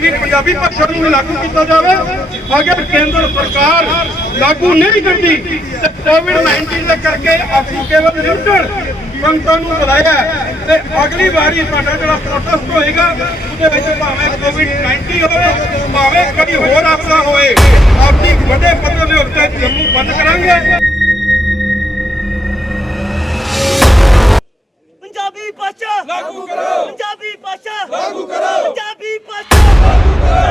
भी पंजाबी भाषा को लागू किया जाए। अगर केंद्र सरकार लागू नहीं करती तो कोविड-19 के करके आपको केवल लिमिटेड संगतां नूं बुलाया ते अगली बारी साडा जिहड़ा प्रोटेस्ट होएगा उहदे विच भावें कोविड-19 होवे भावें कभी होर आपदा होए आपकी वड्डे पੱਧਰ ਦੇ ਉੱਤੇ जम्मू बंद करांगे। पंजाबी भाषा लागू करो, पंजाबी भाषा लागू करो, पंजाबी भाषा लागू करो।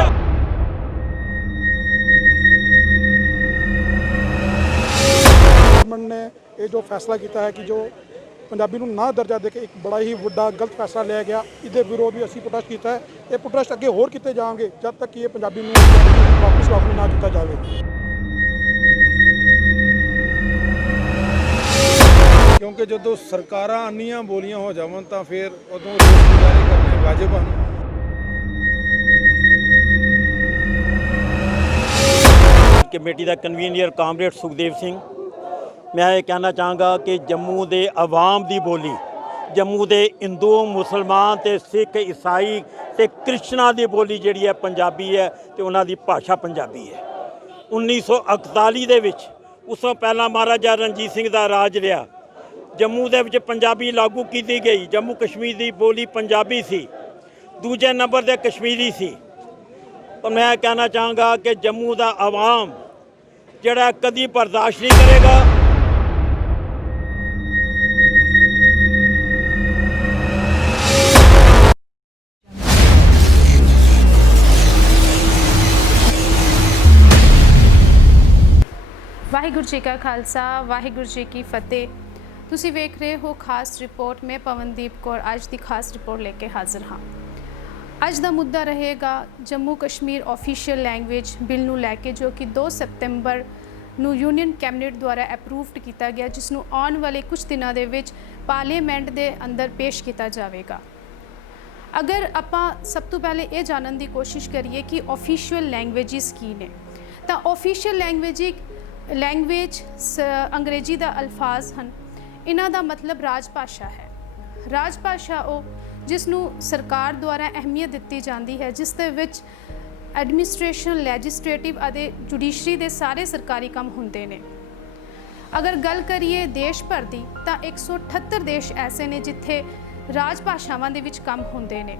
गवर्नमेंट ने ये जो फैसला किया है कि जो पंजाबी ਨੂੰ ना दर्जा दे के एक बड़ा ही ਵੱਡਾ गलत फैसला लिया गया, इसके विरोध भी ਅਸੀਂ प्रोटेस्ट किया है। ये प्रोटेस्ट अगे होर किए जाएंगे जब तक कि ये पंजाबी ਨੂੰ वापस लागू ना किया जाए। क्योंकि जो सरकारां अन्नियां बोलियां हो जावन तां फिर उदों गुजारे करने वाजिब हैं। कमेटी का कन्वीनर कामरेड सुखदेव सिंह, मैं ये कहना चाहांगा कि जम्मू के आवाम की बोली, जम्मू के हिंदू मुसलमान ते सिख ईसाई ते क्रिश्चनां की बोली जिहड़ी है पंजाबी है ते उन्हां दी भाषा पंजाबी है। 1941 दे विच उस तो पहला महाराजा रणजीत सिंह का राज रहा, जम्मू दे विच पंजाबी लागू की गई। जम्मू कश्मीर की बोली पंजाबी सी, दूजे नंबर ते कश्मीरी सी। तो मैं कहना चाहांगा कि जम्मू का आवाम जिहड़ा कदी बर्दाश्त नहीं करेगा। वाहिगुरू जी का खालसा, वाहिगुरू जी की फतेह। तुसी वेख रहे हो खास रिपोर्ट में पवनदीप कौर अज की खास रिपोर्ट लेके हाजिर हाँ। अज का मुद्दा रहेगा Jammu Kashmir official language bill नूं लैके, जो कि 2 सितंबर नूं यूनियन कैबिनेट द्वारा अप्रूवड किया गया, जिसनूं आने वाले कुछ दिनों के विच पार्लीमेंट के अंदर पेश किया जाएगा। अगर आपां सब तो पहले ये जानने की कोशिश करिए कि ऑफिशियल लैंग्वेजिस की ने, तो ऑफिशियल लैंग्वेज अंग्रेजी का अल्फाज हैं, इन्हां दा मतलब राजभाषा है। राजभाषा वो जिसनूं सरकार द्वारा अहमियत दी जाती है, जिस दे विच एडमिनिस्ट्रेशन, लैजिस्ट्रेटिव और जुडिशरी के सारे सरकारी काम होंदे ने। अगर गल करिए देश भर की, तो 178 देश ऐसे ने जिथे राजभाषावां दे विच काम होंदे ने।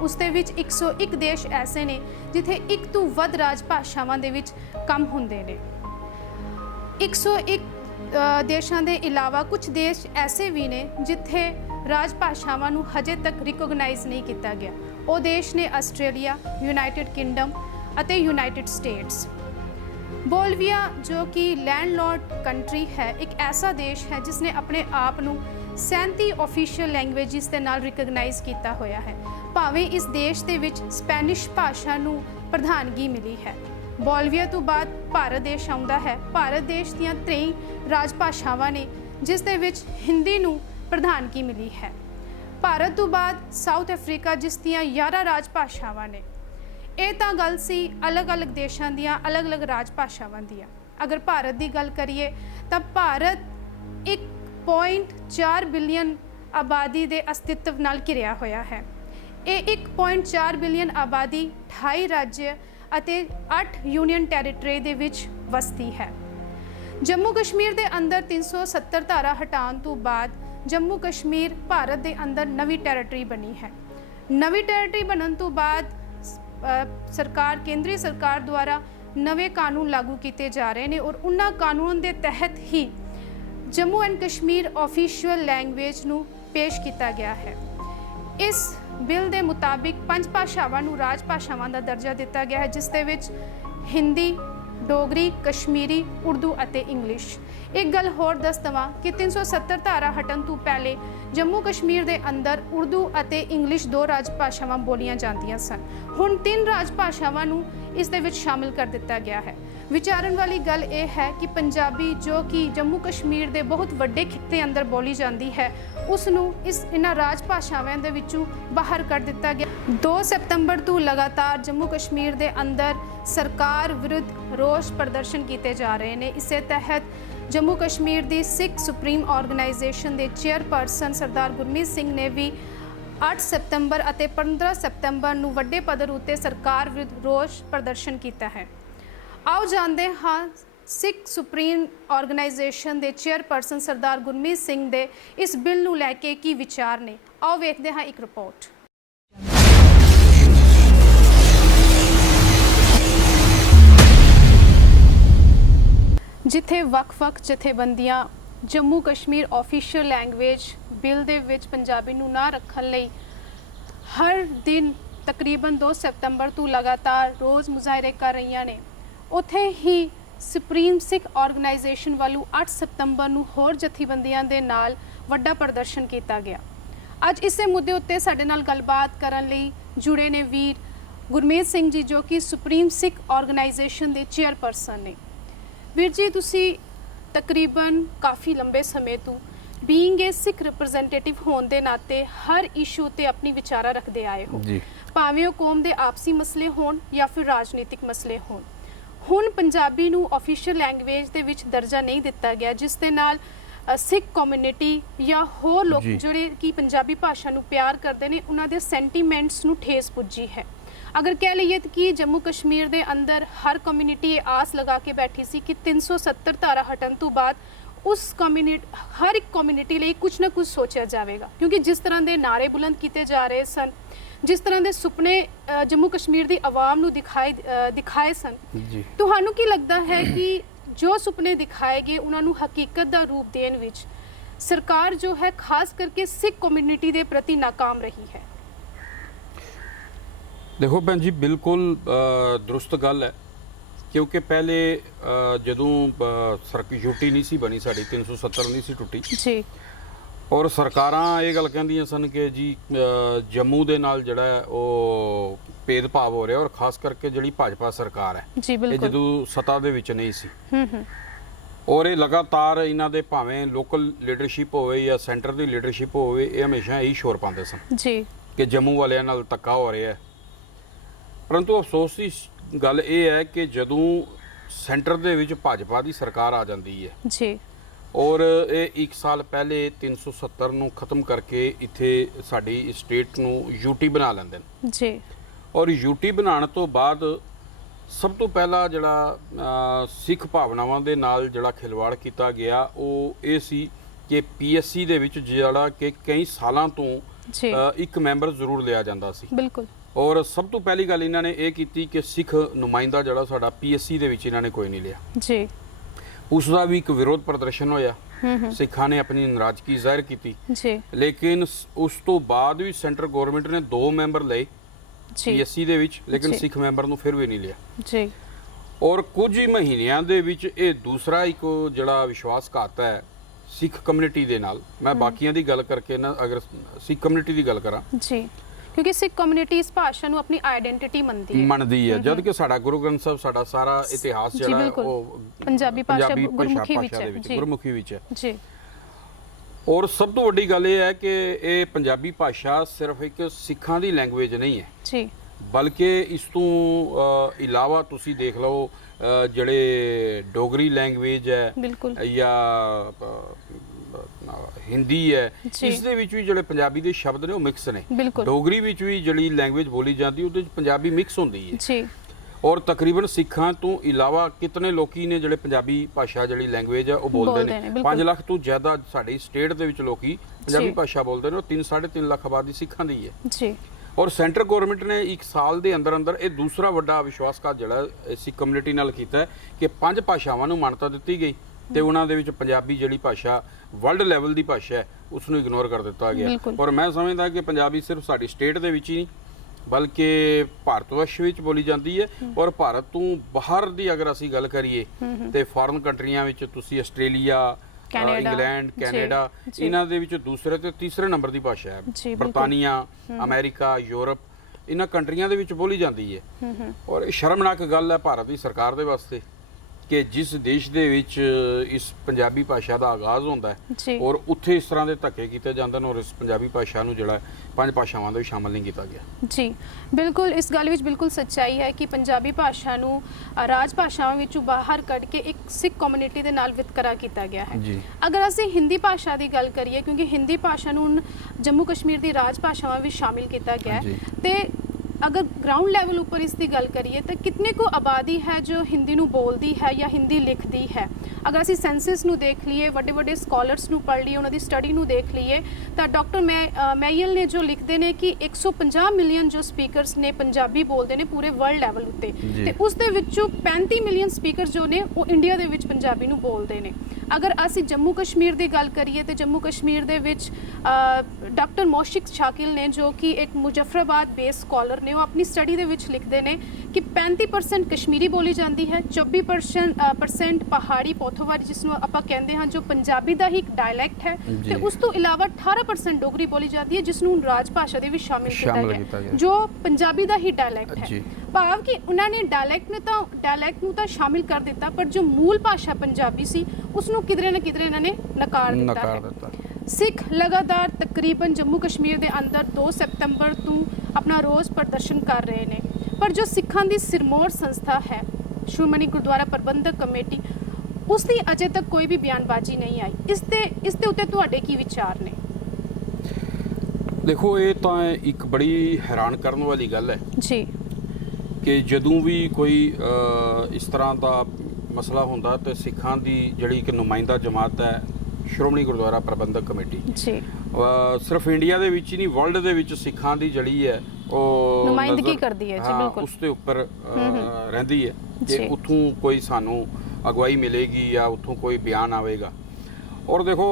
उस दे विच 101 देश ऐसे ने जिथे एक तो वध राजभाषावां दे विच काम होंदे ने। 101 देशों के इलावा कुछ देश ऐसे भी ने जिथे राजभाषावां नूं हजे तक रिकोगनाइज नहीं किया गया। वो देश ने आस्ट्रेलिया, यूनाइटेड किंगडम और यूनाइटेड स्टेट्स। बोल्विया जो कि लैंडलॉर्ड कंट्री है, एक ऐसा देश है जिसने अपने आप नूं 37 ऑफिशियल लैंग्वेजिस के नाल रिकोगनाइज किया होया है, भावें इस देश के विच स्पैनिश भाषा नूं प्रधानगी मिली है। बोल्विया तो बाद भारत देश आउंदा है। भारत देश दीयां 23 राजभाषावां ने, जिस दे विच हिंदी नूं प्रधानगी मिली है। भारत तो बाद साउथ अफ्रीका जिस दीयां 11 राजभाषावां ने। ये तो गल सी अलग अलग देशों दीयां अलग अलग राजभाषावां दीयां। अगर भारत की गल करिए तो भारत 1.4 बिलियन आबादी के अस्तित्व नाल घिरिया होया है। ये 1.4 बिलियन आबादी 28 राज्य ਅਤੇ 8 यूनियन टैरीटरी ਦੇ ਵਿੱਚ ਵਸਦੀ है। जम्मू कश्मीर के अंदर 370 धारा हटाने तो बाद जम्मू कश्मीर भारत के अंदर नवी टैरीटरी बनी है। नवी टैरीटरी बनने तो बाद सरकार, केंद्रीय सरकार द्वारा नवे कानून लागू किए जा रहे हैं और उन्होंने कानून के तहत ही Jammu and Kashmir official language नूं पेश किया गया है। इस बिल के मुताबिक 5 भाषावां नूं राज भाषावां का दर्जा दिता गया है, जिस दे विच हिंदी, डोगरी, कश्मीरी, उर्दू और इंग्लिश। एक गल होर दस दवां कि 370 धारा हटन तो पहले जम्मू कश्मीर के अंदर उर्दू और इंग्लिश 2 राजभाषावां बोलियां जांदियां सन। हुण 3 राजभाषावां नूं इस दे विच शामिल कर दिता गया है। विचारन वाली गल यह है कि पंजाबी जो कि जम्मू कश्मीर के बहुत वड्डे खित्ते अंदर बोली जाती है, उसनूं इन्हां राजभाषावां दे विचों बाहर कर दिता गया। 2 सितंबर तो लगातार जम्मू कश्मीर के अंदर सरकार विरुद्ध रोष प्रदर्शन किए जा रहे हैं। इस तहत जम्मू कश्मीर की सिख सुप्रीम ऑर्गेनाइजेशन के चेयरपर्सन सरदार गुरमीत सिंह ने भी 8 ਸਤੰਬਰ ਅਤੇ 15 ਸਤੰਬਰ ਨੂੰ ਵੱਡੇ ਪੱਧਰ ਉੱਤੇ ਸਰਕਾਰ ਵਿਰੁੱਧ ਰੋਸ ਪ੍ਰਦਰਸ਼ਨ ਕੀਤਾ ਹੈ। ਆਓ ਜਾਣਦੇ ਹਾਂ ਸਿੱਖ ਸੁਪਰੀਮ ਆਰਗੇਨਾਈਜੇਸ਼ਨ ਦੇ ਚੇਅਰਪਰਸਨ ਸਰਦਾਰ ਗੁਰਮੀਤ ਸਿੰਘ ਦੇ ਇਸ ਬਿੱਲ ਨੂੰ ਲੈ ਕੇ ਕੀ ਵਿਚਾਰ ਨੇ। ਆਓ ਵੇਖਦੇ ਹਾਂ ਇੱਕ ਰਿਪੋਰਟ। ਜਿੱਥੇ ਵੱਖ-ਵੱਖ ਜਥੇਬੰਦੀਆਂ Jammu Kashmir official language bill ਦੇ ਵਿੱਚ ਪੰਜਾਬੀ ਨੂੰ ਨਾ ਰੱਖਣ ਲਈ ਹਰ ਦਿਨ ਤਕਰੀਬਨ 2 ਸਤੰਬਰ ਤੋਂ ਲਗਾਤਾਰ ਰੋਜ਼ ਮੁਜ਼ਾਹਰੇ ਕਰ ਰਹੀਆਂ ਨੇ, ਉੱਥੇ ਹੀ ਸੁਪਰੀਮ ਸਿੱਖ ਆਰਗੇਨਾਈਜੇਸ਼ਨ ਵੱਲੋਂ 8 ਸਤੰਬਰ ਨੂੰ ਹੋਰ ਜਥੇਬੰਦੀਆਂ ਦੇ ਨਾਲ ਵੱਡਾ ਪ੍ਰਦਰਸ਼ਨ ਕੀਤਾ ਗਿਆ। ਅੱਜ ਇਸੇ ਮੁੱਦੇ ਉੱਤੇ ਸਾਡੇ ਨਾਲ ਗੱਲਬਾਤ ਕਰਨ ਲਈ ਜੁੜੇ ਨੇ ਵੀਰ ਗੁਰਮੀਤ ਸਿੰਘ ਜੀ, ਜੋ ਕਿ ਸੁਪਰੀਮ ਸਿੱਖ ਆਰਗੇਨਾਈਜੇਸ਼ਨ ਦੇ ਚੇਅਰਪਰਸਨ ਨੇ। ਵੀਰ ਜੀ, ਤੁਸੀਂ ਤਕਰੀਬਨ ਕਾਫੀ ਲੰਬੇ ਸਮੇਂ ਤੋਂ ਬੀਇੰਗ ਏ ਸਿੱਖ ਰਿਪਰੈਜ਼ੈਂਟੇਟਿਵ ਹੋਣ ਦੇ ਨਾਤੇ ਹਰ ਇਸ਼ੂ ਤੇ ਆਪਣੀ ਵਿਚਾਰਾ ਰੱਖਦੇ ਆਏ ਹੋ ਜੀ, ਭਾਵੇਂ ਉਹ ਕੌਮ ਦੇ ਆਪਸੀ ਮਸਲੇ ਹੋਣ ਜਾਂ ਫਿਰ ਰਾਜਨੀਤਿਕ ਮਸਲੇ ਹੋਣ। ਹੁਣ ਪੰਜਾਬੀ ਨੂੰ ਆਫੀਸ਼ੀਅਲ ਲੈਂਗੁਏਜ ਦੇ ਵਿੱਚ ਦਰਜਾ ਨਹੀਂ ਦਿੱਤਾ ਗਿਆ, ਜਿਸ ਦੇ ਨਾਲ ਸਿੱਖ ਕਮਿਊਨਿਟੀ ਜਾਂ ਹੋਰ ਲੋਕ ਜਿਹੜੇ ਕਿ ਪੰਜਾਬੀ ਭਾਸ਼ਾ ਨੂੰ ਪਿਆਰ ਕਰਦੇ ਨੇ, ਉਹਨਾਂ ਦੇ ਸੈਂਟੀਮੈਂਟਸ ਨੂੰ ਠੇਸ ਪੁੱਜੀ ਹੈ। ਅਗਰ ਕਹਿ ਲਈਏ ਕਿ ਜੰਮੂ ਕਸ਼ਮੀਰ ਦੇ ਅੰਦਰ ਹਰ ਕਮਿਊਨਿਟੀ ਇਹ ਆਸ ਲਗਾ ਕੇ ਬੈਠੀ ਸੀ ਕਿ 370 ਧਾਰਾ ਹਟਣ ਤੋਂ ਬਾਅਦ ਹਰ ਇੱਕ ਕਮਿਊਨਿਟੀ ਲਈ ਕੁਝ ਨਾ ਕੁਝ ਸੋਚਿਆ ਜਾਵੇਗਾ, ਕਿਉਂਕਿ ਜਿਸ ਤਰ੍ਹਾਂ ਦੇ ਨਾਰੇ ਬੁਲੰਦ ਕੀਤੇ ਜਾ ਰਹੇ ਸਨ, ਜਿਸ ਤਰ੍ਹਾਂ ਦੇ ਸੁਪਨੇ ਜੰਮੂ ਕਸ਼ਮੀਰ ਦੀ ਆਵਾਮ ਨੂੰ ਦਿਖਾਏ ਸਨ, ਤੁਹਾਨੂੰ ਕੀ ਲੱਗਦਾ ਹੈ ਕਿ ਜੋ ਸੁਪਨੇ ਦਿਖਾਏ ਗਏ ਉਹਨਾਂ ਨੂੰ ਹਕੀਕਤ ਦਾ ਰੂਪ ਦੇਣ ਵਿੱਚ ਸਰਕਾਰ ਜੋ ਹੈ ਖਾਸ ਕਰਕੇ ਸਿੱਖ ਕਮਿਊਨਿਟੀ ਦੇ ਪ੍ਰਤੀ ਨਾਕਾਮ ਰਹੀ ਹੈ? देखो भैन जी, बिल्कुल दुरुस्त गल है, क्योंकि पहले जदों यूटी नहीं सी बनी, साड़ी 370 नहीं सी टुटी जी, और सरकारां ये गल कहंदियां सन कि जी जम्मू दे नाल जिहड़ा है वो भेदभाव हो रहा, और खास करके जिहड़ी भाजपा सरकार है ये जदों सत्ता दे विच नहीं सी, और ये लगातार इन्हां दे भावें लोकल लीडरशिप होवे या सेंटर दी लीडरशिप होवे, ये हमेशा यही शोर पाते सन जी कि जम्मू वालियां नाल धक्का हो रहा है। परंतु अफसोस की गल ये है कि जदों सेंटर दे विच भाजपा की सरकार आ जाती है जी, और ये 1 साल पहले 370 नूं खत्म करके इत्थे साडी स्टेट नूं यूटी बना लैंदे जी, और यूटी बनाने तो बाद सब तो पहला जिहड़ा सिख भावनावां दे नाल जिहड़ा खिलवाड़ किया गया वो ये सी कि PSC दे विच जिहड़ा कि कई सालां तो एक मैंबर जरूर लिया जाता सी। बिल्कुल। और सब तो पहली गल इन्होंने ये की कि सिख नुमाइंदा जड़ा साडा PSC दे विच इन्होंने कोई नहीं लिया जी, उसका भी एक विरोध प्रदर्शन होया, सिखा ने अपनी नाराजगी जाहिर की जी, लेकिन उस तो बाद भी सेंटर गवर्नमेंट ने 2 मैंबर लए PSC दे विच, लेकिन सिख मैंबर नूं फिर भी नहीं लिया जी, और कुछ ही महीनों दे विच ये दूसरा एक जड़ा विश्वासघात है सिख कम्यूनिटी दे नाल। मैं बाकियां दी गल करके ना अगर सिख कम्यूनिटी दी गल करा जी, क्योंकि सिख कम्यूनिटी इस भाषा ਨੂੰ ਆਪਣੀ ਆਇਡੈਂਟੀਟੀ ਮੰਨਦੀ ਹੈ ਜਦ ਕਿ ਸਾਡਾ ਗੁਰੂ ਗ੍ਰੰਥ ਸਾਹਿਬ ਸਾਡਾ ਸਾਰਾ ਇਤਿਹਾਸ ਜਿਹੜਾ ਉਹ ਪੰਜਾਬੀ ਭਾਸ਼ਾ ਗੁਰਮੁਖੀ ਵਿੱਚ ਹੈ ਜੀ, ਔਰ ਸਭ ਤੋਂ ਵੱਡੀ ਗੱਲ ਇਹ ਹੈ ਕਿ ਇਹ ਪੰਜਾਬੀ ਭਾਸ਼ਾ ਸਿਰਫ ਇੱਕ ਸਿੱਖਾਂ ਦੀ ਲੈਂਗੁਏਜ ਨਹੀਂ ਹੈ ਜੀ, ਬਲਕਿ ਇਸ ਤੋਂ ਇਲਾਵਾ ਤੁਸੀਂ ਦੇਖ ਲਓ ਜਿਹੜੇ ਡੋਗਰੀ ਲੈਂਗੁਏਜ ਹੈ ਜਾਂ हिंदी है, इस दे विच भी जिहड़े पंजाबी दे शब्द ने वो मिक्स ने, डोगरी विच भी जिहड़ी लैंग्वेज बोली जाती है पंजाबी मिक्स होंदी है जी, और तकरीबन सिखां तो इलावा कितने लोकी ने जिहड़े पंजाबी भाषा जिहड़ी लैंग्वेज है वो बोलते हैं। 5 लाख तो ज़्यादा साडी स्टेट दे विच लोकी पंजाबी भाषा बोलते हैं, और 3-3.5 लाख आबादी सिखां दी है जी, और सेंटर गवर्नमेंट ने 1 साल के अंदर अंदर ये दूसरा वड्डा विश्वासघात जिहड़ा सिख कम्यूनिटी नाल कीता है कि 5 भाषावां नूं मान्यता दित्ती गई ਤੇ ਉਹਨਾਂ ਦੇ ਵਿੱਚ ਪੰਜਾਬੀ ਜਿਹੜੀ ਭਾਸ਼ਾ ਵਰਲਡ ਲੈਵਲ ਦੀ ਭਾਸ਼ਾ ਹੈ ਉਸ ਨੂੰ ਇਗਨੋਰ ਕਰ ਦਿੱਤਾ ਗਿਆ, ਔਰ ਮੈਂ ਸਮਝਦਾ ਕਿ ਪੰਜਾਬੀ ਸਿਰਫ ਸਾਡੀ ਸਟੇਟ ਦੇ ਵਿੱਚ ਹੀ ਨਹੀਂ ਬਲਕਿ ਭਾਰਤ ਵਰਸ਼ ਵਿੱਚ ਬੋਲੀ ਜਾਂਦੀ ਹੈ, ਔਰ ਭਾਰਤ ਤੋਂ ਬਾਹਰ ਦੀ ਅਗਰ ਅਸੀਂ ਗੱਲ ਕਰੀਏ ਤੇ ਫੋਰਨ ਕੰਟਰੀਆਂ ਵਿੱਚ ਤੁਸੀਂ ਆਸਟ੍ਰੇਲੀਆ, ਇੰਗਲੈਂਡ, ਕੈਨੇਡਾ, ਇਹਨਾਂ ਦੇ ਵਿੱਚ ਦੂਸਰੇ ਤੇ ਤੀਸਰੇ ਨੰਬਰ ਦੀ ਭਾਸ਼ਾ ਹੈ। ਬਰਤਾਨੀਆ, ਅਮਰੀਕਾ, ਯੂਰਪ, ਇਹਨਾਂ ਕੰਟਰੀਆਂ ਦੇ ਵਿੱਚ ਬੋਲੀ ਜਾਂਦੀ ਹੈ, ਔਰ ਇਹ ਸ਼ਰਮਨਾਕ ਗੱਲ ਹੈ ਭਾਰਤ ਦੀ ਸਰਕਾਰ ਦੇ ਵਾਸਤੇ ਕਿ ਜਿਸ ਦੇਸ਼ ਦੇ ਵਿੱਚ ਇਸ ਪੰਜਾਬੀ ਭਾਸ਼ਾ ਦਾ ਆਗਾਜ਼ ਹੁੰਦਾ ਹੈ ਜੀ ਔਰ ਉੱਥੇ ਇਸ ਤਰ੍ਹਾਂ ਦੇ ਧੱਕੇ ਕੀਤੇ ਜਾਂਦੇ ਨੇ ਔਰ ਇਸ ਪੰਜਾਬੀ ਭਾਸ਼ਾ ਨੂੰ ਜਿਹੜਾ ਪੰਜ ਭਾਸ਼ਾਵਾਂ ਦੇ ਵਿੱਚ ਸ਼ਾਮਲ ਨਹੀਂ ਕੀਤਾ ਗਿਆ। ਜੀ ਬਿਲਕੁਲ, ਇਸ ਗੱਲ ਵਿੱਚ ਬਿਲਕੁਲ ਸੱਚਾਈ ਹੈ ਕਿ ਪੰਜਾਬੀ ਭਾਸ਼ਾ ਨੂੰ ਰਾਜ ਭਾਸ਼ਾਵਾਂ ਵਿੱਚੋਂ ਬਾਹਰ ਕੱਢ ਕੇ ਇੱਕ ਸਿੱਖ ਕਮਿਊਨਿਟੀ ਦੇ ਨਾਲ ਵਿਤਕਰਾ ਕੀਤਾ ਗਿਆ ਹੈ। ਜੀ। ਅਗਰ ਅਸੀਂ ਹਿੰਦੀ ਭਾਸ਼ਾ ਦੀ ਗੱਲ ਕਰੀਏ, ਕਿਉਂਕਿ ਹਿੰਦੀ ਭਾਸ਼ਾ ਨੂੰ ਹੁਣ ਜੰਮੂ ਕਸ਼ਮੀਰ ਦੀ ਰਾਜ ਭਾਸ਼ਾਵਾਂ ਵਿੱਚ ਸ਼ਾਮਿਲ ਕੀਤਾ ਗਿਆ ਹੈ, ਜੀ। ਤੇ अगर ग्राउंड लैवल ऊपर इसकी गल करिए तो कितने को आबादी है जो हिंदी नू बोलती है या हिंदी लिखती है। अगर असी सेंसस नू देख लीए, वड्डे वड्डे स्कॉलर्स नू पढ़ लीए, उन्होंने स्टडी नू देख लीए, तो डॉक्टर मैयल ने जो लिखते हैं कि 150 मिलियन जो स्पीकर्स ने पंजाबी बोलते हैं पूरे वर्ल्ड लैवल उत्ते, ते उस दे विचों 35 मिलियन स्पीकर्स जो ने वो इंडिया दे विच पंजाबी नू बोलते हैं। अगर असी जम्मू कश्मीर की गल करिए तो जम्मू कश्मीर दे विच डॉक्टर मोशिक शाकिल ने जो कि एक मुजफ्फराबाद बेस स्कॉलर ने वो अपनी स्टडी दे विच लिखते हैं कि 35% कश्मीरी बोली जाती है, 24% पहाड़ी पोथोवारी जिसनों आपां कहते हैं जो पंजाबी का ही एक डायलैक्ट है, ते उस तो इलावा 18% डोगरी बोली जाती है जिसनों राजभाषा दे विच शामिल किया गया जो पंजाबी का ही डायलैक्ट है। भाव कि उन्होंने डायलैक्ट नूं तां शामिल कर दिता, पर जो मूल भाषा पंजाबी सी उसनों किधरे ना किधरे इन्होंने नकार दिता है। सिख लगातार तकरीबन जम्मू कश्मीर के अंदर 2 सितंबर तो अपना रोज़ प्रदर्शन कर रहे हैं, पर जो सिखां दी सिरमौर संस्था है श्रोमणी गुरुद्वारा प्रबंधक कमेटी उसकी अजे तक कोई भी बयानबाजी नहीं आई। इसके उत्ते तुहाडे की विचार ने? देखो ये तो एक बड़ी हैरान करने वाली गल है जी कि जदों भी कोई इस तरह का मसला होंदा तो सिखां दी जिहड़ी एक नुमाइंदा जमात है श्रोमणी गुरुद्वारा प्रबंधक कमेटी जी सिर्फ इंडिया दे विच ही नहीं वर्ल्ड दे विच सिखां दी जिहड़ी है ਉਹ नुमाइंदगी करती है जी बिल्कुल ਉਸ ਦੇ ਉੱਪਰ ਰਹਿੰਦੀ ਹੈ ਕਿ ਉੱਥੋਂ ਕੋਈ ਸਾਨੂੰ ਅਗਵਾਈ ਮਿਲੇਗੀ ਜਾਂ ਉੱਥੋਂ ਕੋਈ ਬਿਆਨ ਆਵੇਗਾ। ਔਰ ਦੇਖੋ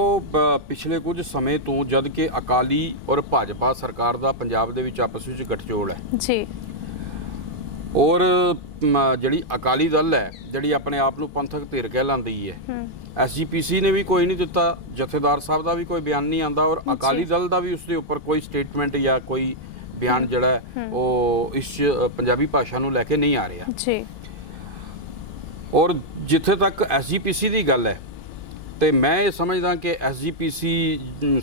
ਪਿਛਲੇ ਕੁਝ ਸਮੇਂ ਤੋਂ ਜਦ ਕਿ ਅਕਾਲੀ ਔਰ ਭਾਜਪਾ ਸਰਕਾਰ ਦਾ ਪੰਜਾਬ ਦੇ ਵਿੱਚ ਆਪਸ ਵਿੱਚ ਗੱਠਜੋੜ ਹੈ ਜੀ ਔਰ ਜਿਹੜੀ ਅਕਾਲੀ ਦਲ ਹੈ ਜਿਹੜੀ ਆਪਣੇ ਆਪ ਨੂੰ ਪੰਥਕ ਧਿਰ ਕਹਿਲਾਂਦੀ ਹੈ ਐਸਜੀਪੀਸੀ ਨੇ ਵੀ ਕੋਈ ਨਹੀਂ ਦਿੱਤਾ, ਜਥੇਦਾਰ ਸਾਹਿਬ ਦਾ ਵੀ ਕੋਈ ਬਿਆਨ ਨਹੀਂ ਆਂਦਾ ਔਰ ਅਕਾਲੀ ਦਲ ਦਾ ਵੀ ਉਸ ਦੇ ਉੱਪਰ ਕੋਈ ਸਟੇਟਮੈਂਟ ਜਾਂ ਕੋਈ ਬਿਆਨ ਜਿਹੜਾ ਉਹ ਇਸ ਪੰਜਾਬੀ ਭਾਸ਼ਾ ਨੂੰ ਲੈ ਕੇ ਨਹੀਂ ਆ ਰਿਹਾ ਜੀ। ਔਰ ਜਿੱਥੇ ਤੱਕ ਐਸਜੀਪੀਸੀ ਦੀ ਗੱਲ ਹੈ ਤੇ ਮੈਂ ਇਹ ਸਮਝਦਾ ਕਿ ਐਸਜੀਪੀਸੀ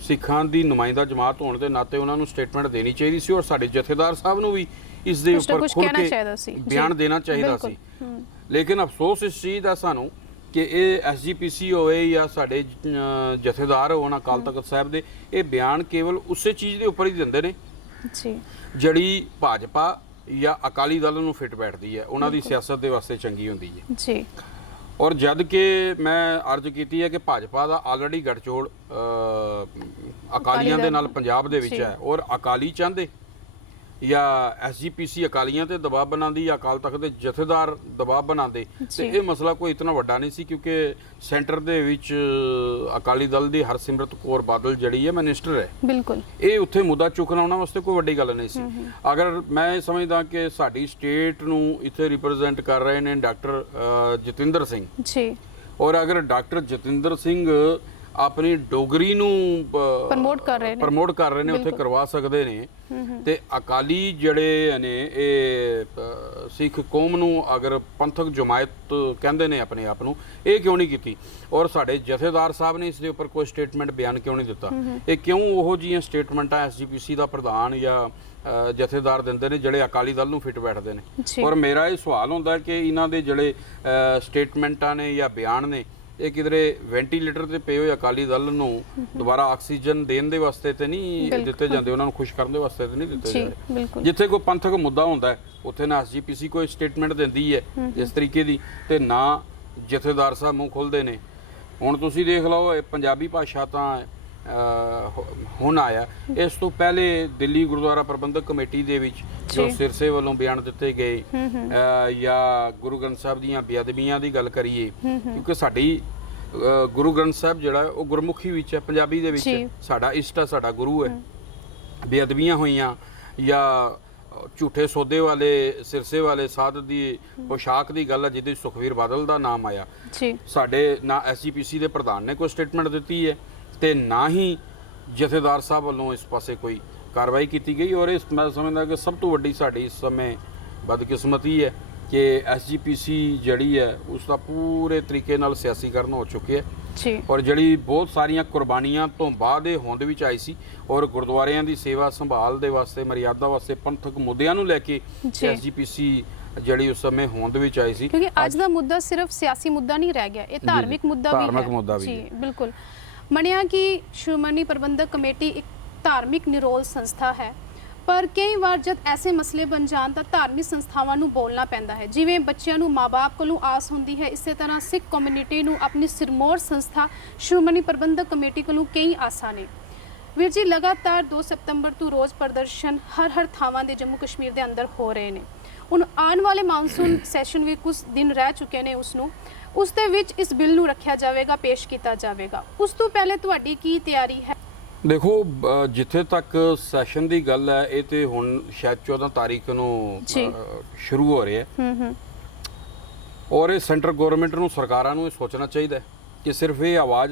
ਸਿੱਖਾਂ ਦੀ ਨੁਮਾਇੰਦਾ ਜਮਾਤ ਹੋਣ ਦੇ ਨਾਤੇ ਉਹਨਾਂ ਨੂੰ ਸਟੇਟਮੈਂਟ ਦੇਣੀ ਚਾਹੀਦੀ ਸੀ ਔਰ ਸਾਡੇ ਜਥੇਦਾਰ ਸਾਹਿਬ ਨੂੰ ਵੀ ਇਸ ਦੇ ਉੱਪਰ ਖੁੱਲ੍ਹ ਕੇ ਬਿਆਨ ਦੇਣਾ ਚਾਹੀਦਾ ਸੀ। ਲੇਕਿਨ ਅਫਸੋਸ ਇਸ ਚੀਜ਼ ਦਾ ਸਾਨੂੰ ਕਿ ਇਹ ਐਸਜੀਪੀਸੀ ਹੋਵੇ ਜਾਂ ਸਾਡੇ ਜਥੇਦਾਰ ਹੋਣ ਅਕਾਲ ਤਖਤ ਸਾਹਿਬ ਦੇ, ਇਹ ਬਿਆਨ ਕੇਵਲ ਉਸੇ ਚੀਜ਼ ਦੇ ਉੱਪਰ ਹੀ ਦਿੰਦੇ ਨੇ ਜਿਹੜੀ ਭਾਜਪਾ ਜਾਂ ਅਕਾਲੀ ਦਲ ਨੂੰ ਫਿੱਟ ਬੈਠਦੀ ਹੈ, ਉਹਨਾਂ ਦੀ ਸਿਆਸਤ ਦੇ ਵਾਸਤੇ ਚੰਗੀ ਹੁੰਦੀ ਹੈ ਜੀ। ਔਰ ਜਦ ਕਿ ਮੈਂ ਅਰਜ਼ ਕੀਤੀ ਹੈ ਕਿ ਭਾਜਪਾ ਦਾ ਆਲਰੇਡੀ ਗੱਠਜੋੜ ਅਕਾਲੀਆਂ ਦੇ ਨਾਲ ਪੰਜਾਬ ਦੇ ਵਿੱਚ ਹੈ ਔਰ ਅਕਾਲੀ ਚਾਹੁੰਦੇ ਜਾਂ ਐਸਜੀਪੀਸੀ ਅਕਾਲੀਆਂ ਤੇ ਦਬਾਅ ਬਣਾਉਂਦੀ ਜਾਂ ਅਕਾਲ ਤਖਤ ਦੇ ਜਥੇਦਾਰ ਦਬਾਅ ਬਣਾਉਂਦੇ ਤੇ ਇਹ ਮਸਲਾ ਕੋਈ ਇਤਨਾ ਵੱਡਾ ਨਹੀਂ ਸੀ ਕਿਉਂਕਿ ਸੈਂਟਰ ਦੇ ਵਿੱਚ ਅਕਾਲੀ ਦਲ ਦੀ ਹਰਸਿਮਰਤ ਕੌਰ ਬਾਦਲ ਜਿਹੜੀ ਹੈ ਮਿਨਿਸਟਰ ਹੈ ਬਿਲਕੁਲ, ਇਹ ਉੱਥੇ ਮੁੱਦਾ ਚੁੱਕਣਾ ਉਹਨਾਂ ਵਾਸਤੇ ਕੋਈ ਵੱਡੀ ਗੱਲ ਨਹੀਂ ਸੀ। ਅਗਰ ਮੈਂ ਸਮਝਦਾ ਕਿ ਸਾਡੀ ਸਟੇਟ ਨੂੰ ਇੱਥੇ ਰਿਪਰੈਜ਼ੈਂਟ ਕਰ ਰਹੇ ਨੇ ਡਾਕਟਰ ਜਤਿੰਦਰ ਸਿੰਘ ਜੀ ਔਰ ਅਗਰ ਡਾਕਟਰ ਜਤਿੰਦਰ ਸਿੰਘ ਆਪਣੀ ਡੋਗਰੀ ਨੂੰ ਪ੍ਰਮੋਟ ਕਰ ਰਹੇ ਨੇ ਉੱਥੇ ਕਰਵਾ ਸਕਦੇ ਨੇ ਤੇ ਅਕਾਲੀ ਜਿਹੜੇ ਨੇ ਇਹ ਸਿੱਖ ਕੌਮ ਨੂੰ ਅਗਰ ਪੰਥਕ ਜਮਾਇਤ ਕਹਿੰਦੇ ਨੇ ਆਪਣੇ ਆਪ ਨੂੰ, ਇਹ ਕਿਉਂ ਨਹੀਂ ਕੀਤੀ ਔਰ ਸਾਡੇ ਜਥੇਦਾਰ ਸਾਹਿਬ ਨੇ ਇਸ ਦੇ ਉੱਪਰ ਕੋਈ ਸਟੇਟਮੈਂਟ ਬਿਆਨ ਕਿਉਂ ਨਹੀਂ ਦਿੱਤਾ? ਇਹ ਕਿਉਂ ਉਹੋ ਜਿਹੀਆਂ ਸਟੇਟਮੈਂਟਾਂ ਐਸਜੀਪੀਸੀ ਦਾ ਪ੍ਰਧਾਨ ਜਾਂ ਜਥੇਦਾਰ ਦਿੰਦੇ ਨੇ ਜਿਹੜੇ ਅਕਾਲੀ ਦਲ ਨੂੰ ਫਿੱਟ ਬੈਠਦੇ ਨੇ? ਔਰ ਮੇਰਾ ਇਹ ਸਵਾਲ ਹੁੰਦਾ ਕਿ ਇਹਨਾਂ ਦੇ ਜਿਹੜੇ ਸਟੇਟਮੈਂਟਾਂ ਨੇ ਜਾਂ ਬਿਆਨ ਨੇ ਇਹ ਕਿਧਰੇ ਵੈਂਟੀਲੇਟਰ ਤੇ ਪਏ ਹੋਏ ਅਕਾਲੀ ਦਲ ਨੂੰ ਦੁਬਾਰਾ ਆਕਸੀਜਨ ਦੇਣ ਦੇ ਵਾਸਤੇ ਤੇ ਨਹੀਂ ਦਿੱਤੇ ਜਾਂਦੇ, ਉਹਨਾਂ ਨੂੰ ਖੁਸ਼ ਕਰਨ ਦੇ ਵਾਸਤੇ ਤੇ ਨਹੀਂ ਦਿੱਤੇ ਜਾਂਦੇ। ਜਿੱਥੇ ਕੋਈ ਪੰਥਕ ਮੁੱਦਾ ਹੁੰਦਾ ਹੈ ਉੱਥੇ ਨਾ ਐਸਜੀਪੀਸੀ ਕੋਈ ਸਟੇਟਮੈਂਟ ਦਿੰਦੀ ਹੈ ਇਸ ਤਰੀਕੇ ਦੀ ਤੇ ਨਾ ਜਥੇਦਾਰ ਸਾਹਿਬ ਮੂੰਹ ਖੋਲ੍ਹਦੇ ਨੇ। ਹੁਣ ਤੁਸੀਂ ਦੇਖ ਲਓ ਇਹ ਪੰਜਾਬੀ ਭਾਸ਼ਾ ਤਾਂ ਹੁਣ ਆਇਆ, ਇਸ ਤੋਂ ਪਹਿਲੇ ਦਿੱਲੀ ਗੁਰਦੁਆਰਾ ਪ੍ਰਬੰਧਕ ਕਮੇਟੀ ਦੇ ਵਿੱਚ ਜੋ ਸਿਰਸੇ ਵੱਲੋਂ ਬਿਆਨ ਦਿੱਤੇ ਗਏ ਜਾਂ ਗੁਰੂ ਗ੍ਰੰਥ ਸਾਹਿਬ ਦੀਆਂ ਬੇਅਦਬੀਆਂ ਦੀ ਗੱਲ ਕਰੀਏ ਕਿਉਂਕਿ ਸਾਡੀ ਗੁਰੂ ਗ੍ਰੰਥ ਸਾਹਿਬ ਜਿਹੜਾ ਉਹ ਗੁਰਮੁਖੀ ਵਿੱਚ ਹੈ, ਪੰਜਾਬੀ ਦੇ ਵਿੱਚ ਸਾਡਾ ਇਸ਼ਟ ਹੈ, ਸਾਡਾ ਗੁਰੂ ਹੈ। ਬੇਅਦਬੀਆਂ ਹੋਈਆਂ ਜਾਂ ਝੂਠੇ ਸੌਦੇ ਵਾਲੇ ਸਿਰਸੇ ਵਾਲੇ ਸਾਧ ਦੀ ਪੋਸ਼ਾਕ ਦੀ ਗੱਲ ਹੈ ਜਿਹਦੇ ਸੁਖਵੀਰ ਬਾਦਲ ਦਾ ਨਾਮ ਆਇਆ, ਸਾਡੇ ਨਾ ਐਸਜੀਪੀਸੀ ਦੇ ਪ੍ਰਧਾਨ ਨੇ ਕੋਈ ਸਟੇਟਮੈਂਟ ਦਿੱਤੀ ਹੈ ਤੇ ਨਾ ਹੀ ਜਥੇਦਾਰ ਸਾਹਿਬ ਵੱਲੋਂ ਇਸ ਪਾਸੇ ਕੋਈ ਕਾਰਵਾਈ ਕੀਤੀ ਗਈ। ਔਰ ਇਸ ਮੈਂ ਸਮਝਦਾ ਕਿ ਸਭ ਤੋਂ ਵੱਡੀ ਸਾਡੀ ਇਸ ਸਮੇਂ ਬਦਕਿਸਮਤੀ ਹੈ ਕਿ ਐਸਜੀਪੀਸੀ ਜਿਹੜੀ ਹੈ ਉਸ ਦਾ ਪੂਰੇ ਤਰੀਕੇ ਨਾਲ ਸਿਆਸੀਕਰਨ ਹੋ ਚੁੱਕਿਆ ਹੈ ਜੀ ਔਰ ਜਿਹੜੀ ਬਹੁਤ ਸਾਰੀਆਂ ਕੁਰਬਾਨੀਆਂ ਤੋਂ ਬਾਅਦ ਇਹ ਹੋਂਦ ਵਿੱਚ ਆਈ ਸੀ ਔਰ ਗੁਰਦੁਆਰਿਆਂ ਦੀ ਸੇਵਾ ਸੰਭਾਲ ਦੇ ਵਾਸਤੇ, ਮਰਿਆਦਾ ਵਾਸਤੇ, ਪੰਥਕ ਮੁੱਦਿਆਂ ਨੂੰ ਲੈ ਕੇ ਜੀ। ਐਸਜੀਪੀਸੀ ਜਿਹੜੀ ਉਸ ਸਮੇਂ ਹੋਂਦ ਵਿੱਚ ਆਈ ਸੀ। ਕਿਉਂਕਿ ਅੱਜ ਦਾ ਮੁੱਦਾ ਸਿਰਫ ਸਿਆਸੀ ਮੁੱਦਾ ਨਹੀਂ ਰਹਿ ਗਿਆ, ਇਹ ਧਾਰਮਿਕ ਮੁੱਦਾ ਵੀ ਹੈ। ਧਾਰਮਿਕ ਮੁੱਦਾ ਵੀ ਜੀ ਹੈ। ਬਿਲਕੁਲ। ਮੰਨਿਆ ਕਿ ਸ਼੍ਰੋਮਣੀ ਪ੍ਰਬੰਧਕ ਕਮੇਟੀ ਇੱਕ ਧਾਰਮਿਕ ਨਿਰੋਲ ਸੰਸਥਾ ਹੈ, ਪਰ ਕਈ ਵਾਰ ਜਦ ਐਸੇ ਮਸਲੇ ਬਣ ਜਾਣ ਤਾਂ ਧਾਰਮਿਕ ਸੰਸਥਾਵਾਂ ਨੂੰ ਬੋਲਣਾ ਪੈਂਦਾ ਹੈ। ਜਿਵੇਂ ਬੱਚਿਆਂ ਨੂੰ ਮਾਪੇ ਕੋਲੋਂ ਆਸ ਹੁੰਦੀ ਹੈ, ਇਸੇ ਤਰ੍ਹਾਂ ਸਿੱਖ ਕਮਿਊਨਿਟੀ ਨੂੰ ਆਪਣੀ ਸਿਰਮੌਰ ਸੰਸਥਾ ਸ਼੍ਰੋਮਣੀ ਪ੍ਰਬੰਧਕ ਕਮੇਟੀ ਕੋਲੋਂ ਕਈ ਆਸਾਂ ਨੇ। ਵੀਰ ਜੀ, ਲਗਾਤਾਰ 2 ਸਤੰਬਰ ਤੋਂ ਰੋਜ਼ ਪ੍ਰਦਰਸ਼ਨ ਹਰ ਥਾਵਾਂ ਦੇ ਜੰਮੂ ਕਸ਼ਮੀਰ ਦੇ ਅੰਦਰ ਹੋ ਰਹੇ ਨੇ। ਹੁਣ ਆਉਣ ਵਾਲੇ ਮਾਨਸੂਨ ਸੈਸ਼ਨ ਵੀ ਕੁਝ ਦਿਨ ਰਹਿ ਚੁੱਕੇ ਨੇ, ਉਸ ਦੇ ਵਿੱਚ ਇਸ ਬਿੱਲ ਨੂੰ ਰੱਖਿਆ ਜਾਵੇਗਾ, ਪੇਸ਼ ਕੀਤਾ ਜਾਵੇਗਾ। ਉਸ ਤੋਂ ਪਹਿਲੇ ਤੁਹਾਡੀ ਕੀ ਤਿਆਰੀ ਹੈ? ਦੇਖੋ, ਜਿੱਥੇ ਤੱਕ ਸੈਸ਼ਨ ਦੀ ਗੱਲ ਹੈ, ਇਹ ਤੇ ਹੁਣ ਸ਼ਾਇਦ 14 ਤਾਰੀਖ ਨੂੰ ਸ਼ੁਰੂ ਹੋ ਰਿਹਾ ਹੈ ਔਰ ਇਹ ਸੈਂਟਰ ਗਵਰਨਮੈਂਟ ਨੂੰ, ਸਰਕਾਰਾਂ ਨੂੰ ਇਹ ਸੋਚਣਾ ਚਾਹੀਦਾ ਹੈ ਕਿ ਸਿਰਫ ਇਹ ਆਵਾਜ਼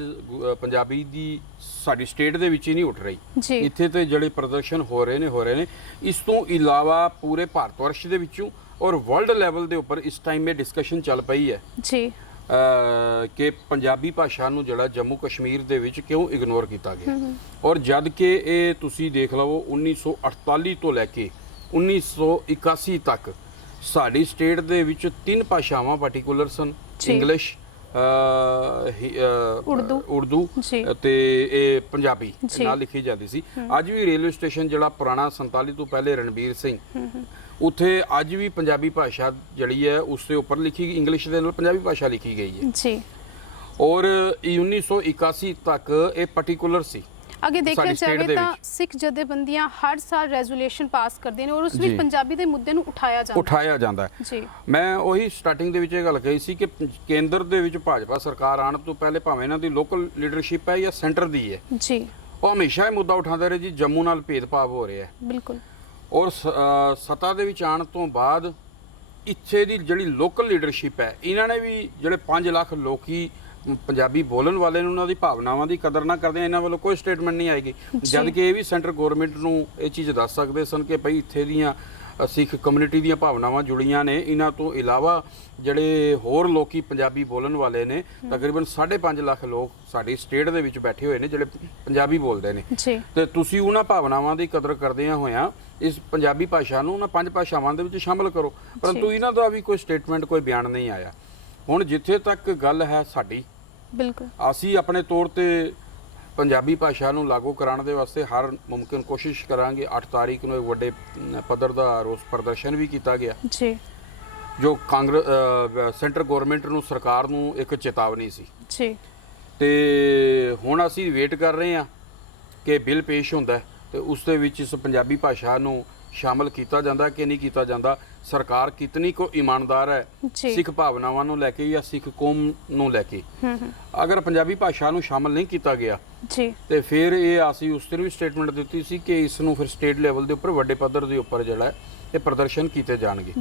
ਪੰਜਾਬੀ ਦੀ ਸਾਡੀ ਸਟੇਟ ਦੇ ਵਿੱਚ ਹੀ ਨਹੀਂ ਉੱਠ ਰਹੀ। ਇੱਥੇ ਤੇ ਜਿਹੜੇ ਪ੍ਰਦਰਸ਼ਨ ਹੋ ਰਹੇ ਨੇ ਇਸ ਤੋਂ ਇਲਾਵਾ ਪੂਰੇ ਭਾਰਤ ਵਰਸ਼ ਦੇ ਵਿੱਚੋਂ ਔਰ ਵਰਲਡ ਲੈਵਲ ਦੇ ਉੱਪਰ ਇਸ ਟਾਈਮ ਇਹ ਡਿਸਕਸ਼ਨ ਚੱਲ ਪਈ ਹੈ ਜੀ ਕਿ ਪੰਜਾਬੀ ਭਾਸ਼ਾ ਨੂੰ ਜਿਹੜਾ ਜੰਮੂ ਕਸ਼ਮੀਰ ਦੇ ਵਿੱਚ ਕਿਉਂ ਇਗਨੋਰ ਕੀਤਾ ਗਿਆ ਔਰ ਜਦ ਕਿ ਇਹ ਤੁਸੀਂ ਦੇਖ ਲਵੋ 1948 ਤੋਂ ਲੈ ਕੇ 1981 ਤੱਕ ਸਾਡੀ ਸਟੇਟ ਦੇ ਵਿੱਚ 3 ਭਾਸ਼ਾਵਾਂ ਪਾਰਟਿਕੂਲਰ ਸਨ, ਇੰਗਲਿਸ਼, ਉਰਦੂ ਤੇ ਇਹ ਪੰਜਾਬੀ ਨਾਲ ਲਿਖੀ ਜਾਂਦੀ ਸੀ। ਅੱਜ ਵੀ ਰੇਲਵੇ ਸਟੇਸ਼ਨ ਜਿਹੜਾ ਪੁਰਾਣਾ 47 ਤੋਂ ਪਹਿਲੇ ਰਣਬੀਰ ਸਿੰਘ, ਉੱਥੇ ਅੱਜ ਵੀ ਪੰਜਾਬੀ ਭਾਸ਼ਾ ਜਿਹੜੀ ਹੈ ਉਸ ਦੇ ਉੱਪਰ ਲਿਖੀ ਗਈ, ਇੰਗਲਿਸ਼ ਦੇ ਨਾਲ ਪੰਜਾਬੀ ਭਾਸ਼ਾ ਲਿਖੀ ਗਈ ਹੈ ਜੀ। ਔਰ 1981 ਤੱਕ ਇਹ ਪਾਰਟਿਕੂਲਰ ਸੀ। ਅੱਗੇ ਦੇਖਿਆ ਜਾਵੇ ਤਾਂ ਸਿੱਖ ਜਥੇਬੰਦੀਆਂ ਹਰ ਸਾਲ ਰੈਜ਼ੋਲੂਸ਼ਨ ਪਾਸ ਕਰਦੇ ਨੇ ਔਰ ਉਸ ਵਿੱਚ ਪੰਜਾਬੀ ਦੇ ਮੁੱਦੇ ਨੂੰ ਉਠਾਇਆ ਜਾਂਦਾ ਹੈ। ਮੈਂ ਉਹੀ ਸਟਾਰਟਿੰਗ ਦੇ ਵਿੱਚ ਇਹ ਗੱਲ ਕਹੀ ਸੀ ਕਿ ਕੇਂਦਰ ਦੇ ਵਿੱਚ ਭਾਜਪਾ ਸਰਕਾਰ ਆਉਣ ਤੋਂ ਪਹਿਲੇ ਭਾਵੇਂ ਇਹਨਾਂ ਦੀ ਲੋਕਲ ਲੀਡਰਸ਼ਿਪ ਹੈ ਜਾਂ ਸੈਂਟਰ ਦੀ ਹੈ ਜੀ, ਉਹ ਹਮੇਸ਼ਾ ਇਹ ਮੁੱਦਾ ਉਠਾਉਂਦੇ ਰਹੇ ਜੀ ਜੰਮੂ ਨਾਲ ਭੇਦਭਾਵ ਹੋ ਰਿਹਾ ਹੈ। ਬਿਲਕੁਲ। ਔਰ ਸੱਤਾ ਦੇ ਵਿੱਚ ਆਉਣ ਤੋਂ ਬਾਅਦ ਇੱਥੇ ਦੀ ਜਿਹੜੀ ਲੋਕਲ ਲੀਡਰਸ਼ਿਪ ਹੈ, ਇਹਨਾਂ ਨੇ ਵੀ ਜਿਹੜੇ 5 ਲੱਖ ਲੋਕੀ ਪੰਜਾਬੀ ਬੋਲਣ ਵਾਲੇ ਨੂੰ ਉਹਨਾਂ ਦੀ ਭਾਵਨਾਵਾਂ ਦੀ ਕਦਰ ਨਾ ਕਰਦੇ, ਇਹਨਾਂ ਵੱਲੋਂ ਕੋਈ ਸਟੇਟਮੈਂਟ ਨਹੀਂ ਆਏਗੀ, ਜਦ ਕਿ ਇਹ ਵੀ ਸੈਂਟਰ ਗਵਰਨਮੈਂਟ ਨੂੰ ਇਹ ਚੀਜ਼ ਦੱਸ ਸਕਦੇ ਸਨ ਕਿ ਭਈ ਇੱਥੇ ਦੀਆਂ ਸਿੱਖ ਕਮਿਊਨਿਟੀ ਦੀਆਂ ਭਾਵਨਾਵਾਂ ਜੁੜੀਆਂ ਨੇ। ਇਹਨਾਂ ਤੋਂ ਇਲਾਵਾ ਜਿਹੜੇ ਹੋਰ ਲੋਕੀ ਪੰਜਾਬੀ ਬੋਲਣ ਵਾਲੇ ਨੇ, ਤਕਰੀਬਨ 5.5 ਲੱਖ ਲੋਕ ਸਾਡੀ ਸਟੇਟ ਦੇ ਵਿੱਚ ਬੈਠੇ ਹੋਏ ਨੇ ਜਿਹੜੇ ਪੰਜਾਬੀ ਬੋਲਦੇ ਨੇ, ਤੇ ਤੁਸੀਂ ਉਹਨਾਂ ਭਾਵਨਾਵਾਂ ਦੀ ਕਦਰ ਕਰਦਿਆਂ ਹੋਇਆਂ ਇਸ ਪੰਜਾਬੀ ਭਾਸ਼ਾ ਨੂੰ ਉਹਨਾਂ 5 ਭਾਸ਼ਾਵਾਂ ਦੇ ਵਿੱਚ ਸ਼ਾਮਲ ਕਰੋ, ਪਰੰਤੂ ਇਹਨਾਂ ਦਾ ਵੀ ਕੋਈ ਸਟੇਟਮੈਂਟ, ਕੋਈ ਬਿਆਨ ਨਹੀਂ ਆਇਆ। ਹੁਣ ਜਿੱਥੇ ਤੱਕ ਗੱਲ ਹੈ ਸਾਡੀ, ਬਿਲਕੁਲ ਅਸੀਂ ਆਪਣੇ ਤੌਰ ਤੇ ਪੰਜਾਬੀ ਭਾਸ਼ਾ ਨੂੰ ਲਾਗੂ ਕਰਾਉਣ ਦੇ ਵਾਸਤੇ ਹਰ ਮੁਮਕਿਨ ਕੋਸ਼ਿਸ਼ ਕਰਾਂਗੇ। 8 ਤਾਰੀਖ ਨੂੰ ਇੱਕ ਵੱਡੇ ਪੱਧਰ ਦਾ ਰੋਸ ਪ੍ਰਦਰਸ਼ਨ ਵੀ ਕੀਤਾ ਗਿਆ ਜੀ, ਜੋ ਕਾਂਗਰਸ ਸੈਂਟਰ ਗਵਰਨਮੈਂਟ ਨੂੰ, ਸਰਕਾਰ ਨੂੰ ਇੱਕ ਚੇਤਾਵਨੀ ਸੀ ਜੀ। ਤੇ ਹੁਣ ਅਸੀਂ ਵੇਟ ਕਰ ਰਹੇ ਹਾਂ ਕਿ ਬਿੱਲ ਪੇਸ਼ ਹੁੰਦਾ ਤੇ ਉਸ ਦੇ ਵਿੱਚ ਇਸ ਪੰਜਾਬੀ ਭਾਸ਼ਾ ਨੂੰ ਸ਼ਾਮਲ ਕੀਤਾ ਜਾਂਦਾ ਕਿ ਨਹੀਂ ਕੀਤਾ ਜਾਂਦਾ। ਸਰਕਾਰ ਕਿਤਨੀ ਕੋ ਇਮਾਨਦਾਰ ਹੈ ਸਿੱਖ ਭਾਵਨਾਵਾਂ ਨੂੰ ਲੈ ਕੇ ਜਾਂ ਸਿੱਖ ਕੌਮ ਨੂੰ ਲੈ ਕੇ। ਅਗਰ ਪੰਜਾਬੀ ਭਾਸ਼ਾ ਨੂੰ ਸ਼ਾਮਲ ਨਹੀਂ ਕੀਤਾ ਗਿਆ ਤੇ ਫਿਰ ਇਹ ਅਸੀਂ ਉਸ ਦਿਨ ਵੀ ਸਟੇਟਮੈਂਟ ਦਿੱਤੀ ਸੀ ਕਿ ਇਸ ਨੂੰ ਫਿਰ ਸਟੇਟ ਲੈਵਲ ਦੇ ਉੱਪਰ ਵੱਡੇ ਪੱਧਰ ਦੇ ਉੱਪਰ ਜਿਹੜਾ ਇਹ ਪ੍ਰਦਰਸ਼ਨ ਕੀਤੇ ਜਾਣਗੇ।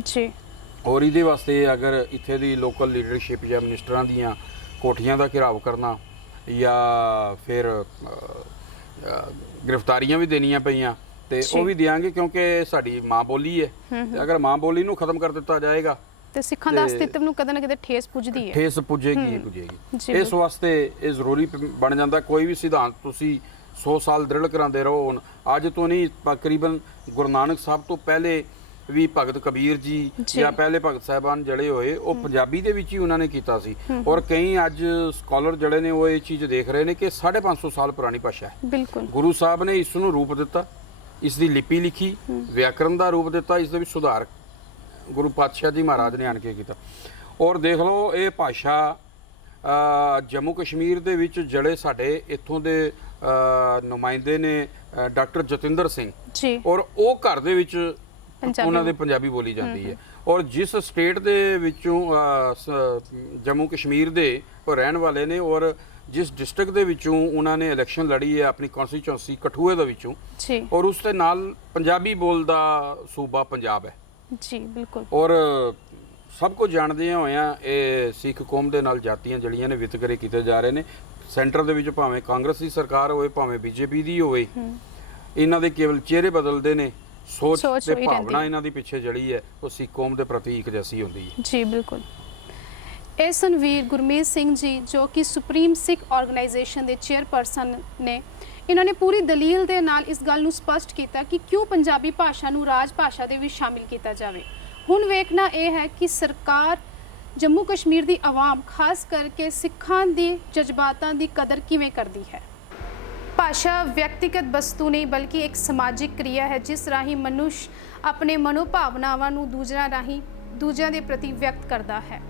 ਔਰ ਇਹਦੇ ਵਾਸਤੇ ਅਗਰ ਇੱਥੇ ਦੀ ਲੋਕਲ ਲੀਡਰਸ਼ਿਪ ਜਾਂ ਮਿਨਿਸਟਰਾਂ ਦੀਆਂ ਕੋਠੀਆਂ ਦਾ ਘਿਰਾਵ ਕਰਨਾ ਜਾਂ ਫਿਰ ਗ੍ਰਿਫਤਾਰੀਆਂ ਵੀ ਦੇਣੀਆਂ ਪਈਆਂ ਤੇ ਉਹ ਵੀ ਦਿਆਂਗੇ, ਕਿਉਂਕਿ ਸਾਡੀ ਮਾਂ ਬੋਲੀ ਹੈ। ਅਗਰ ਮਾਂ ਬੋਲੀ ਨੂੰ ਖਤਮ ਕਰ ਦਿੱਤਾ ਜਾਏਗਾ ਤੇ ਸਿੱਖਾਂ ਦਾ ਅਸਤਿਤਵ ਨੂੰ ਕਦੇ ਨਾ ਕਦੇ ਠੇਸ ਪੁੱਜੇਗੀ। ਇਸ ਵਾਸਤੇ ਇਹ ਜ਼ਰੂਰੀ ਬਣ ਜਾਂਦਾ। ਕੋਈ ਵੀ ਸਿਧਾਂਤ ਤੁਸੀਂ 100 ਸਾਲ ਦ੍ਰਿੜ ਕਰਾਉਂਦੇ ਰਹੋ, ਹੁਣ ਅੱਜ ਤੋਂ ਨਹੀਂ, ਤਕਰੀਬਨ ਗੁਰੂ ਨਾਨਕ ਸਾਹਿਬ ਤੋਂ ਪਹਿਲੇ ਵੀ ਭਗਤ ਕਬੀਰ ਜੀ ਜਾਂ ਪਹਿਲੇ ਭਗਤ ਸਾਹਿਬਾਨ ਜਿਹੜੇ ਹੋਏ ਉਹ ਪੰਜਾਬੀ ਦੇ ਵਿੱਚ ਹੀ ਉਹਨਾਂ ਨੇ ਕੀਤਾ ਸੀ। ਔਰ ਕਈ ਅੱਜ ਸਕਾਲਰ ਜਿਹੜੇ ਨੇ ਉਹ ਇਹ ਚੀਜ਼ ਦੇਖ ਰਹੇ ਨੇ ਕਿ 550 ਸਾਲ ਪੁਰਾਣੀ ਭਾਸ਼ਾ ਹੈ। ਗੁਰੂ ਸਾਹਿਬ ਨੇ ਇਸ ਨੂੰ ਰੂਪ ਦਿੱਤਾ, ਇਸ ਦੀ ਲਿਪੀ ਲਿਖੀ, ਵਿਆਕਰਨ ਦਾ ਰੂਪ ਦਿੱਤਾ, ਇਸ ਦੇ ਵਿੱਚ ਸੁਧਾਰ ਗੁਰੂ ਪਾਤਸ਼ਾਹ ਜੀ ਮਹਾਰਾਜ ਨੇ ਆਣ ਕੇ ਕੀਤਾ। ਔਰ ਦੇਖ ਲਓ ਇਹ ਭਾਸ਼ਾ ਜੰਮੂ ਕਸ਼ਮੀਰ ਦੇ ਵਿੱਚ ਜਿਹੜੇ ਸਾਡੇ ਇੱਥੋਂ ਦੇ ਨੁਮਾਇੰਦੇ ਨੇ ਡਾਕਟਰ ਜਤਿੰਦਰ ਸਿੰਘ, ਔਰ ਉਹ ਘਰ ਦੇ ਵਿੱਚ ਉਹਨਾਂ ਦੇ ਪੰਜਾਬੀ ਬੋਲੀ ਜਾਂਦੀ ਹੈ। ਔਰ ਜਿਸ ਸਟੇਟ ਦੇ ਵਿੱਚੋਂ ਜੰਮੂ ਕਸ਼ਮੀਰ ਦੇ ਉਹ ਰਹਿਣ ਵਾਲੇ ਨੇ ਔਰ ਜਿਸ ਡਿਸਟ੍ਰਿਕਟ ਦੇ ਵਿੱਚੋਂ ਉਹਨਾਂ ਨੇ ਇਲੈਕਸ਼ਨ ਲੜੀ ਹੈ ਆਪਣੀ ਕਨਸਟੀਚੁਐਂਸੀ ਕਠੂਏ ਦੇ ਵਿੱਚੋਂ, ਔਰ ਉਸ ਦੇ ਨਾਲ ਪੰਜਾਬੀ ਬੋਲਦਾ ਸੂਬਾ ਪੰਜਾਬ ਹੈ ਜੀ। ਬਿਲਕੁਲ। ਔਰ ਸਭ ਕੁਝ ਜਾਣਦੇ ਹੋਇਆਂ ਇਹ ਸਿੱਖ ਕੌਮ ਦੇ ਨਾਲ ਜਾਤੀਆਂ ਜਿਹੜੀਆਂ ਨੇ ਵਿਤਕਰੇ ਕੀਤੇ ਜਾ ਰਹੇ ਨੇ। ਸੈਂਟਰ ਦੇ ਵਿੱਚ ਭਾਵੇਂ ਕਾਂਗਰਸ ਦੀ ਸਰਕਾਰ ਹੋਵੇ ਭਾਵੇਂ ਬੀਜੇਪੀ ਦੀ ਹੋਵੇ, ਇਹਨਾਂ ਦੇ ਕੇਵਲ ਚਿਹਰੇ ਬਦਲਦੇ ਨੇ ਸੋਚ ਸੋਚ ਤੇ ਹੋਈ ਰਹਿੰਦੀ ਭਾਵਨਾ ਹੈ। ਇਹਨਾਂ ਦੀ ਪਿੱਛੇ ਜੜੀ ਹੈ ਉਹ ਸਿੱਖ ਕੌਮ ਦੇ ਪ੍ਰਤੀ ਇੱਕ ਜੈਸੀ ਹੁੰਦੀ ਹੈ। ਜੀ ਬਿਲਕੁਲ। ਇਹ ਸਨ ਵੀਰ ਗੁਰਮੀਤ ਸਿੰਘ ਜੀ, ਜੋ ਕਿ ਸੁਪਰੀਮ ਸਿੱਖ ਆਰਗੇਨਾਈਜੇਸ਼ਨ ਦੇ ਚੇਅਰਪਰਸਨ ਨੇ। ਇਹਨਾਂ ਨੇ ਪੂਰੀ ਦਲੀਲ ਦੇ ਨਾਲ ਇਸ ਗੱਲ ਨੂੰ ਸਪਸ਼ਟ ਕੀਤਾ ਕਿ ਕਿਉਂ ਪੰਜਾਬੀ ਭਾਸ਼ਾ ਨੂੰ ਰਾਜ ਭਾਸ਼ਾ ਦੇ ਵਿੱਚ ਸ਼ਾਮਿਲ ਕੀਤਾ ਜਾਵੇ। ਹੁਣ ਵੇਖਣਾ ਇਹ ਹੈ ਕਿ ਸਰਕਾਰ ਜੰਮੂ ਕਸ਼ਮੀਰ ਦੀ ਆਵਾਮ, ਖਾਸ ਕਰਕੇ ਸਿੱਖਾਂ ਦੇ ਜਜ਼ਬਾਤਾਂ ਦੀ ਕਦਰ ਕਿਵੇਂ ਕਰਦੀ ਹੈ। ਭਾਸ਼ਾ ਵਿਅਕਤੀਗਤ ਵਸਤੂ ਨਹੀਂ ਬਲਕਿ ਇੱਕ ਸਮਾਜਿਕ ਕਿਰਿਆ ਹੈ, ਜਿਸ ਰਾਹੀਂ ਮਨੁੱਖ ਆਪਣੇ ਮਨੋਭਾਵਨਾਵਾਂ ਨੂੰ ਦੂਜਿਆਂ ਦੇ ਪ੍ਰਤੀ ਵਿਅਕਤ ਕਰਦਾ ਹੈ।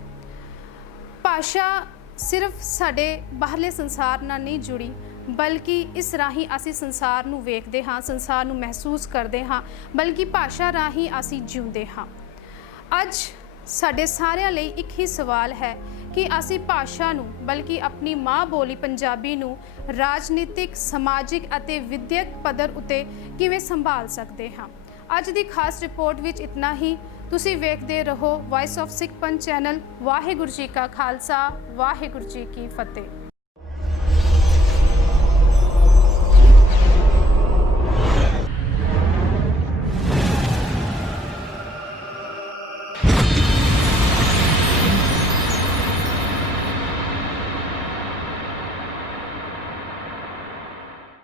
ਭਾਸ਼ਾ ਸਿਰਫ ਸਾਡੇ ਬਾਹਰਲੇ ਸੰਸਾਰ ਨਾਲ ਨਹੀਂ ਜੁੜੀ, ਬਲਕਿ ਇਸ ਰਾਹੀਂ ਅਸੀਂ ਸੰਸਾਰ ਨੂੰ ਵੇਖਦੇ ਹਾਂ, ਸੰਸਾਰ ਨੂੰ ਮਹਿਸੂਸ ਕਰਦੇ ਹਾਂ, ਬਲਕਿ ਭਾਸ਼ਾ ਰਾਹੀਂ ਅਸੀਂ ਜਿਉਂਦੇ ਹਾਂ। ਅੱਜ ਸਾਡੇ ਸਾਰਿਆਂ ਲਈ ਇੱਕ ਹੀ ਸਵਾਲ ਹੈ ਕਿ ਅਸੀਂ ਭਾਸ਼ਾ ਨੂੰ, ਬਲਕਿ ਆਪਣੀ ਮਾਂ ਬੋਲੀ ਪੰਜਾਬੀ ਨੂੰ ਰਾਜਨੀਤਿਕ, ਸਮਾਜਿਕ ਅਤੇ ਵਿਦਿਅਕ ਪੱਧਰ ਉਤੇ ਕਿਵੇਂ ਸੰਭਾਲ ਸਕਦੇ ਹਾਂ। ਅੱਜ ਦੀ ਖਾਸ ਰਿਪੋਰਟ ਵਿੱਚ ਇਤਨਾ ਹੀ। ਤੁਸੀਂ ਵੇਖਦੇ ਰਹੋ vice of Sikh Panth channel. Waheguru ji ਕਾ ਖਾਲਸਾ, ਵਾਹਿਗੁਰੂ ਜੀ ਕੀ ਫਤਿਹ।